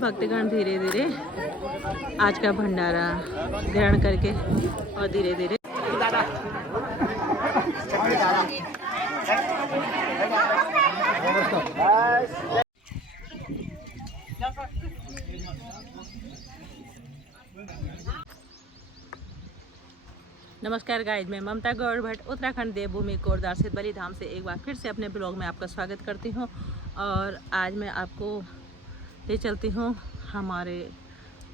भक्तगण धीरे धीरे आज का भंडारा ग्रहण करके और धीरे धीरे नमस्कार गाइज, मैं ममता गौड़ भट्ट उत्तराखंड देवभूमि कोटद्वार स्थित बलि धाम से एक बार फिर से अपने ब्लॉग में आपका स्वागत करती हूँ। और आज मैं आपको ले चलती हूँ हमारे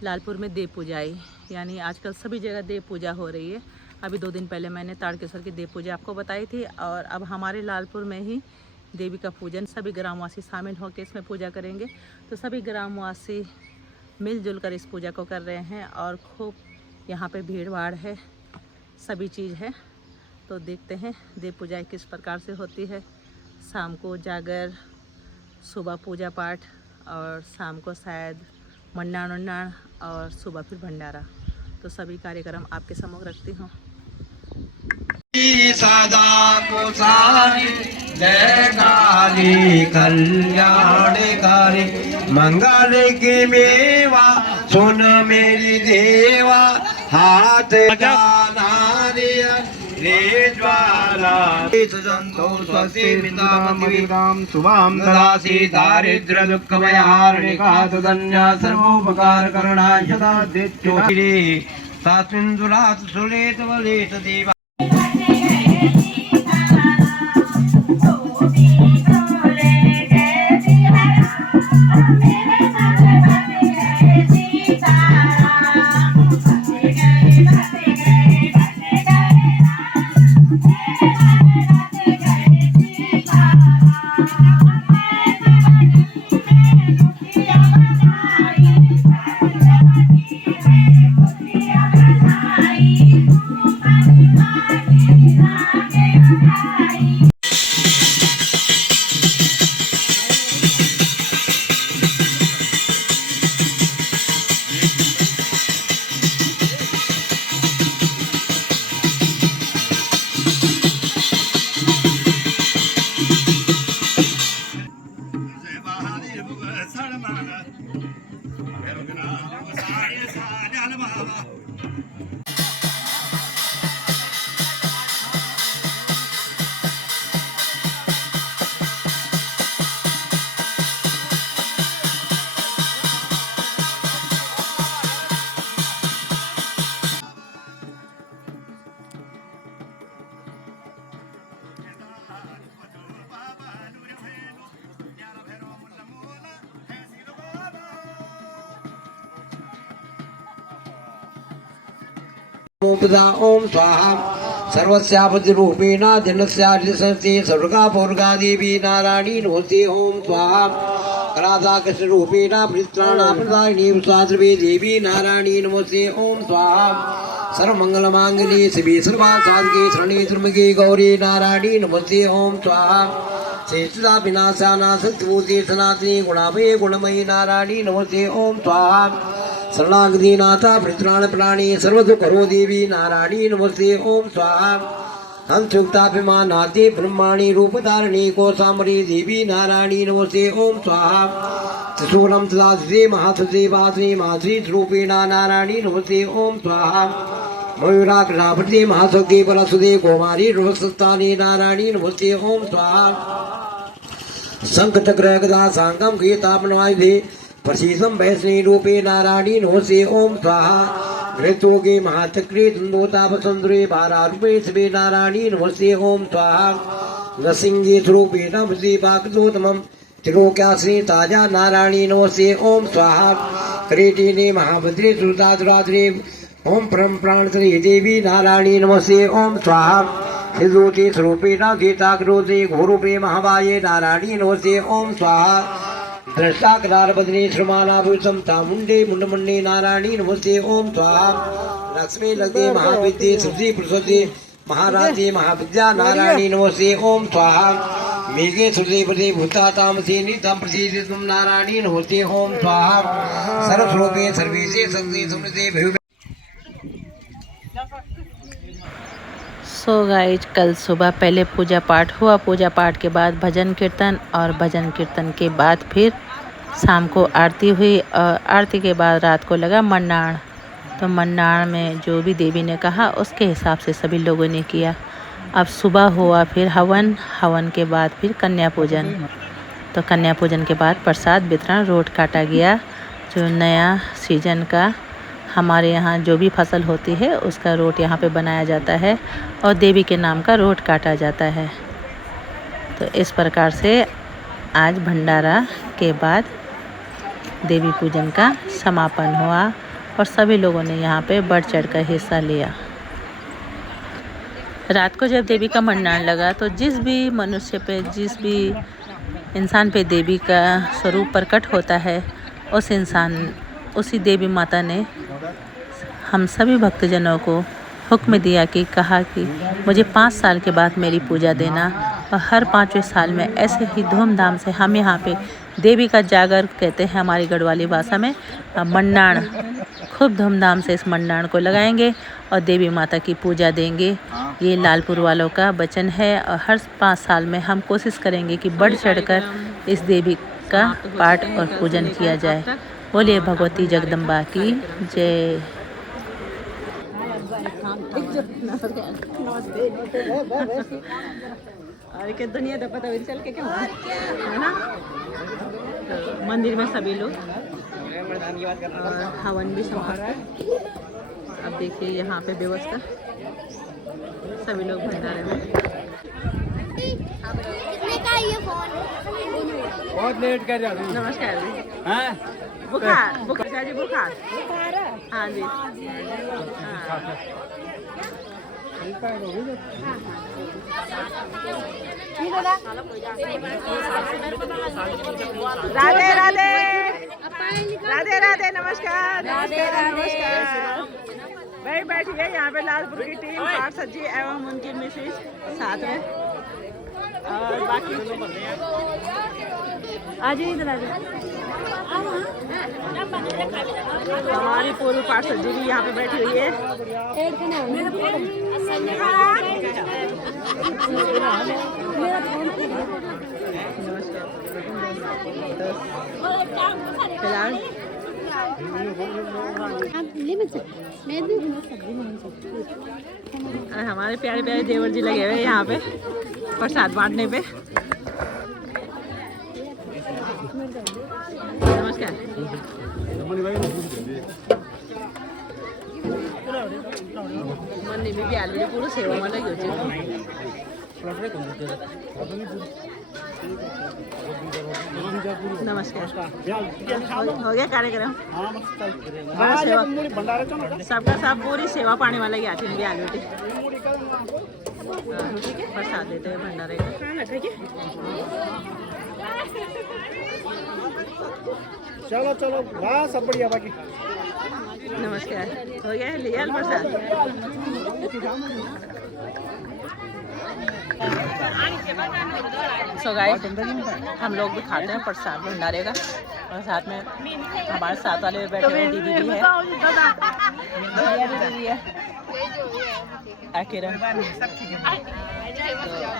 लालपुर में देव पूजाई, यानी आजकल सभी जगह देव पूजा हो रही है। अभी 2 दिन पहले मैंने ताड़केश्वर की देव पूजा आपको बताई थी और अब हमारे लालपुर में ही देवी का पूजन सभी ग्रामवासी शामिल होकर इसमें पूजा करेंगे। तो सभी ग्रामवासी मिलजुल कर इस पूजा को कर रहे हैं और खूब यहाँ पे भीड़ भाड़ है, सभी चीज़ है। तो देखते हैं देव पूजा किस प्रकार से होती है। शाम को जागर, सुबह पूजा पाठ और शाम को शायद मंडाण वंडाण और सुबह फिर भंडारा। तो सभी कार्यक्रम आपके सम्मुख रखती हूँ। सदा कुशाली जय काली कल्याणकारी मंगल की मेवा सुन मेरी देवा हाथ रे ज्वाला शुभाम ददासि दारिद्र्य दुःखभयार्णिका तदन्या सर्वोपकार करणाय सदा दित्योरे तस्मिन् दुरात् सुलेत वलेत देवा। ओम स्वाहा सर्वस्यापति रूपेण जनस्यादिशस्ते सर्वगा पौर्गा देवी नारायणी नमस्ते ओम स्वाहा राधा कृष्ण रूपेण पृत्राणाप्रदायिनी स्वाद्रवे देवी नारायणी नमस्ते ओम स्वाहा सर्वमंगल मांगल्ये शिवे सर्वासाधिके शरण्ये त्र्यंबके गौरी नारायणी नमस्ते ओम स्वाहा शेषता विनाशानाशक्तिभूते सनातनी गुणामये गुणमयी नारायणी नमस्ते ओम स्वाहा शरणागति नाथा भृत्राण प्राणी सर्वदुख करो देवी नारायणी नमस्ते ओम स्वाहा हंसयुक्ताभिमानाति ब्रह्माणी रूपधारिणी कोशाम्बरी देवी नारायणी नमस्ते ओम स्वाहा त्रिशूलम तदाश्री महासुते वासनी माश्री रूपेण नारायणी नमस्ते ओम स्वाहा मयूराग्राभृते महासुते बलसुदे कौमारी रोहस्थानी नारायणी नमस्ते ओम स्वाहा शंख चक्र गदा सांगम गीतापनवायुधे प्रसीदम वैष्णी रूपे नारायणी नमस्ते ओम स्वाहा घृतोगे महाचक्रे धुंदोतापसुंदरे भारारूपे शिवे नारायणी नमस्ते ओम स्वाहा नृसिंहे स्वरूपे नमस्ते वाक्दोतमं त्रिलोक्याश्री ताजा नारायणी नमस्ते ओम स्वाहा क्रीटिने महाभद्रे सुरदाद्राद्रे ओम परम प्राणतरी देवी नारायणी नमस्ते ओम स्वाहा हिजोते स्वरूपे न गीताग्रोते घोरूपे महावाये नारायणी नमस्ते ओम स्वाहा दृष्टाकरारबदने श्रमानाभूषम चामुंडे मुंडमुंडे नारायणी नमस्ते ओम स्वाहा लक्ष्मी लगे महाविद्ये सुधी प्रसुद्धि महाराजे महाविद्या नारायणी नमस्ते ओम स्वाहा मेघे सुदेवते भूता तामसे नितम प्रसीदितुम नारायणी नमस्ते ओम स्वाहा सर्वस्वरूपे सर्वेशे संगे सुमते भय। सो गाइज, कल सुबह पहले पूजा पाठ हुआ, पूजा पाठ के बाद भजन कीर्तन और भजन कीर्तन के बाद फिर शाम को आरती हुई और आरती के बाद रात को लगा मन्नाण। तो मन्नाण में जो भी देवी ने कहा उसके हिसाब से सभी लोगों ने किया। अब सुबह हुआ फिर हवन, हवन के बाद फिर कन्या पूजन। तो कन्या पूजन के बाद प्रसाद वितरण, रोट काटा गया। जो नया सीजन का हमारे यहाँ जो भी फसल होती है उसका रोट यहाँ पे बनाया जाता है और देवी के नाम का रोट काटा जाता है। तो इस प्रकार से आज भंडारा के बाद देवी पूजन का समापन हुआ और सभी लोगों ने यहाँ पे बढ़ चढ़ कर हिस्सा लिया। रात को जब देवी का मंडाण लगा तो जिस भी मनुष्य पे, जिस भी इंसान पे देवी का स्वरूप प्रकट होता है, उसी देवी माता ने हम सभी भक्तजनों को हुक्म दिया कि कहा कि मुझे 5 साल के बाद मेरी पूजा देना और हर 5वें साल में ऐसे ही धूमधाम से हम यहाँ पे देवी का जागर कहते हैं हमारी गढ़वाली भाषा में, मंडाण, खूब धूमधाम से इस मंडाण को लगाएंगे और देवी माता की पूजा देंगे। ये लालपुर वालों का वचन है और हर 5 साल में हम कोशिश करेंगे कि बढ़ चढ़कर इस देवी का पाठ और पूजन किया जाए। बोलिए भगवती जगदम्बा की जय। और के दुनिया तो पता चल के क्या है ना। तो मंदिर में सभी लोग और हवन भी समाप्त। अब देखिए यहाँ पे व्यवस्था, सभी लोग भंडारे में। बहुत लेट कर रहा हूँ। नमस्कार जी। हाँ? बुखार बुखार जी, बुखार। हाँ जी। राधे राधे राधे राधे, नमस्कार नमस्कार। भाई बैठिए, यहाँ पे लालपुर की टीम, पार्षद जी एवं उनकी मिसेज साथ में और बाकी आज इधर आ जाओ। हमारी पूर्व पार्षद जी भी यहाँ पे बैठी हुई है। फिलहाल हमारे प्यारे प्यारे देवर जी लगे हुए यहाँ पे प्रसाद बांटने पे। नमस्कार। मन्नी भी आलू पूरा सेवा में लगी हो। नमस्कार। हो गया कार्यक्रम। बड़ा सेवा, सबका सब पूरी सेवा पानी वाला गया थी। आलू प्रसाद देते हैं भंडारे का। चलो चलो, बस सब बढ़िया। बाकी नमस्कार। हो गया, लिया प्रसाद। सो गाइस, हम लोग भी खाते हैं प्रसाद भंडारे का और साथ में हमारे साथ वाले बैठे हुए दीदी भी है, दीदी है किरण। तो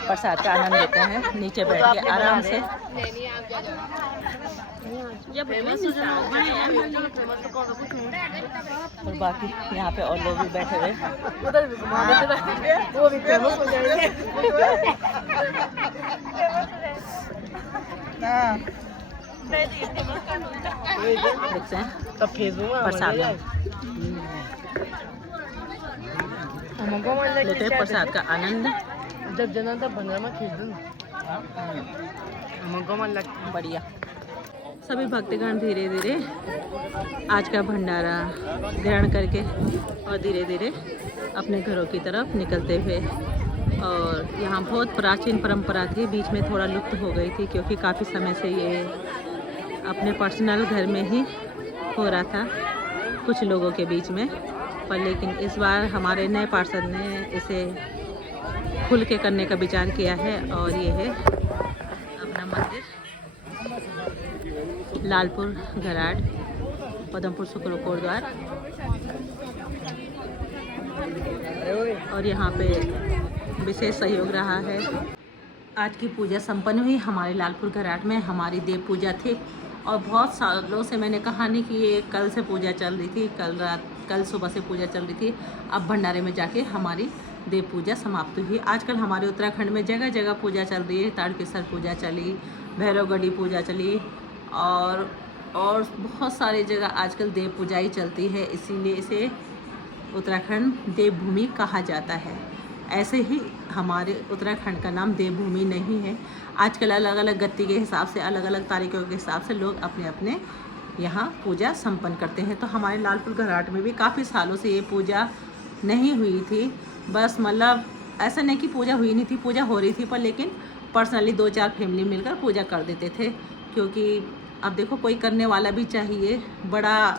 प्रसाद का आनंद लेते हैं नीचे बैठ के आराम से। और बाकी यहाँ पे और लोग भी बैठे हुए। देखते हैं प्रसाद लेते हैं प्रसाद का आनंद। जब जना तब बंदा में खेल बढ़िया। सभी भक्तगण धीरे धीरे आज का भंडारा ग्रहण करके और धीरे धीरे अपने घरों की तरफ निकलते हुए। और यहाँ बहुत प्राचीन परंपरा थी, बीच में थोड़ा लुप्त हो गई थी क्योंकि काफ़ी समय से ये अपने पर्सनल घर में ही हो रहा था कुछ लोगों के बीच में। पर लेकिन इस बार हमारे नए पार्षद ने इसे खुल के करने का विचार किया है और ये है अपना मंदिर लालपुर घराट, पदमपुर शुक्र कोटद्वार। और यहाँ पे विशेष सहयोग रहा है। आज की पूजा संपन्न हुई हमारे लालपुर घराट में। हमारी देव पूजा थी और बहुत सालों से मैंने कहानी की ये कल से पूजा चल रही थी, कल सुबह से पूजा चल रही थी। अब भंडारे में जाके हमारी देव पूजा समाप्त हुई। आजकल हमारे उत्तराखंड में जगह जगह पूजा चल रही है। ताड़केसर पूजा चली, भैरवगढ़ी पूजा चली और बहुत सारी जगह आजकल देव पूजा ही चलती है। इसीलिए इसे उत्तराखंड देवभूमि कहा जाता है। ऐसे ही हमारे उत्तराखंड का नाम देवभूमि नहीं है। आजकल अलग अलग गति के हिसाब से, अलग अलग तारीखों के हिसाब से लोग अपने अपने यहाँ पूजा संपन्न करते हैं। तो हमारे लालपुर घराट में भी काफ़ी सालों से ये पूजा नहीं हुई थी। बस मतलब ऐसा नहीं कि पूजा हुई नहीं थी, पूजा हो रही थी, पर लेकिन पर्सनली 2-4 फैमिली मिलकर पूजा कर देते थे। क्योंकि अब देखो कोई करने वाला भी चाहिए, बड़ा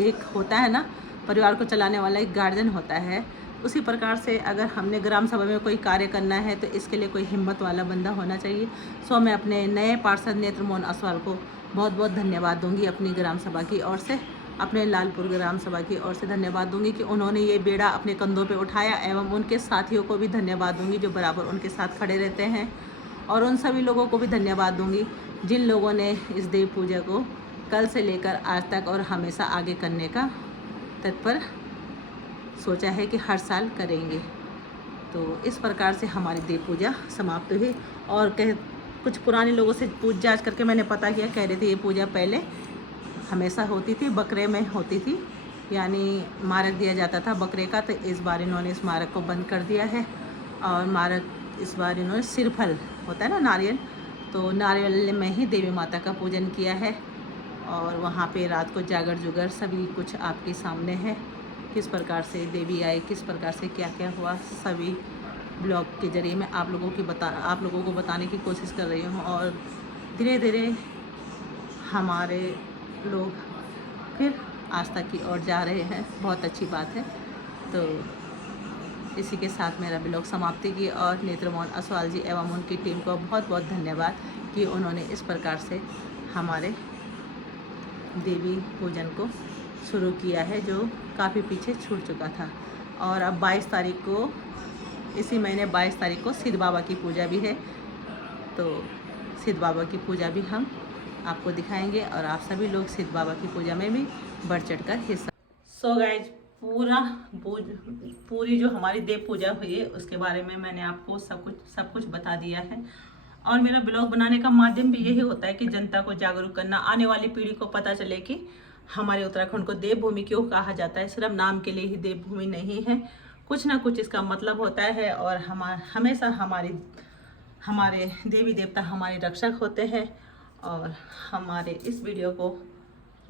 एक होता है ना, परिवार को चलाने वाला एक गार्जियन होता है। उसी प्रकार से अगर हमने ग्राम सभा में कोई कार्य करना है तो इसके लिए कोई हिम्मत वाला बंदा होना चाहिए। सो मैं अपने नए पार्षद नेत्रमोहन असवाल को बहुत बहुत धन्यवाद दूंगी अपनी ग्राम सभा की ओर से, अपने लालपुर ग्राम सभा की ओर से धन्यवाद दूंगी कि उन्होंने ये बेड़ा अपने कंधों पे उठाया। एवं उनके साथियों को भी धन्यवाद दूंगी जो बराबर उनके साथ खड़े रहते हैं। और उन सभी लोगों को भी धन्यवाद दूंगी जिन लोगों ने इस देव पूजा को कल से लेकर आज तक और हमेशा आगे करने का तत्पर सोचा है कि हर साल करेंगे। तो इस प्रकार से हमारी देव पूजा समाप्त हुई। और कुछ पुराने लोगों से पूछ जांच करके मैंने पता किया, कह रहे थे ये पूजा पहले हमेशा होती थी, बकरे में होती थी, यानी मारक दिया जाता था बकरे का। तो इस बार इन्होंने इस मारक को बंद कर दिया है। और मारक इस बार इन्होंने सिरफल होता है ना, नारियल, तो नारियल में ही देवी माता का पूजन किया है। और वहाँ पे रात को जागर जुगर सभी कुछ आपके सामने है, किस प्रकार से देवी आई, किस प्रकार से क्या क्या हुआ, सभी ब्लॉग के ज़रिए मैं आप लोगों को बताने की कोशिश कर रही हूँ। और धीरे धीरे हमारे लोग फिर आस्था की ओर जा रहे हैं, बहुत अच्छी बात है। तो इसी के साथ मेरा ब्लॉग समाप्ति की। और नेत्रमोहन असवाल जी एवं उनकी टीम को बहुत बहुत धन्यवाद कि उन्होंने इस प्रकार से हमारे देवी पूजन को शुरू किया है, जो काफ़ी पीछे छूट चुका था। और अब 22 तारीख को, इसी महीने 22 तारीख को सिद्ध बाबा की पूजा भी है। तो सिद्ध बाबा की पूजा भी हम आपको दिखाएंगे और आप सभी लोग सिद्ध बाबा की पूजा में भी बढ़ चढ़कर हिस्सा। सो गाइज, पूरी जो हमारी देव पूजा हुई है उसके बारे में मैंने आपको सब कुछ बता दिया है। और मेरा ब्लॉग बनाने का माध्यम भी यही होता है कि जनता को जागरूक करना, आने वाली पीढ़ी को पता चले कि हमारे उत्तराखंड को देवभूमि क्यों कहा जाता है। सिर्फ नाम के लिए ही देवभूमि नहीं है, कुछ ना कुछ इसका मतलब होता है। और हमेशा हमारे देवी देवता हमारे रक्षक होते हैं। और हमारे इस वीडियो को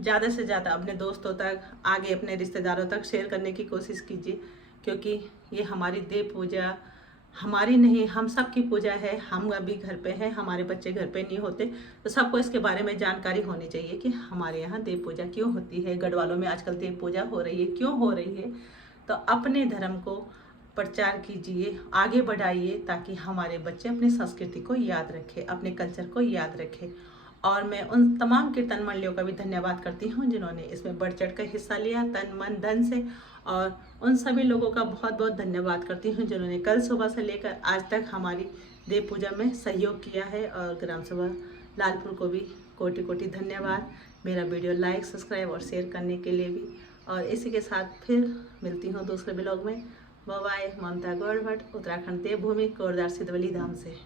ज़्यादा से ज़्यादा अपने दोस्तों तक, आगे अपने रिश्तेदारों तक शेयर करने की कोशिश कीजिए, क्योंकि ये हमारी देव पूजा हमारी नहीं, हम सब की पूजा है। हम अभी घर पे हैं, हमारे बच्चे घर पे नहीं होते, तो सबको इसके बारे में जानकारी होनी चाहिए कि हमारे यहाँ देव पूजा क्यों होती है। गढ़वालों में आजकल देव पूजा हो रही है, क्यों हो रही है। तो अपने धर्म को प्रचार कीजिए, आगे बढ़ाइए, ताकि हमारे बच्चे अपनी संस्कृति को याद रखें, अपने कल्चर को याद रखें। और मैं उन तमाम कीर्तन मंडलियों का भी धन्यवाद करती हूँ जिन्होंने इसमें बढ़ चढ़ कर हिस्सा लिया तन मन धन से। और उन सभी लोगों का बहुत बहुत धन्यवाद करती हूँ जिन्होंने कल सुबह से लेकर आज तक हमारी देव पूजा में सहयोग किया है। और ग्राम सभा लालपुर को भी कोटि कोटि धन्यवाद, मेरा वीडियो लाइक, सब्सक्राइब और शेयर करने के लिए भी। और इसी के साथ फिर मिलती हूँ दूसरे ब्लॉग में। Bye bye. ममता गौड़ भट्ट, उत्तराखंड देवभूमि कोटद्वार सिद्धबली धाम से।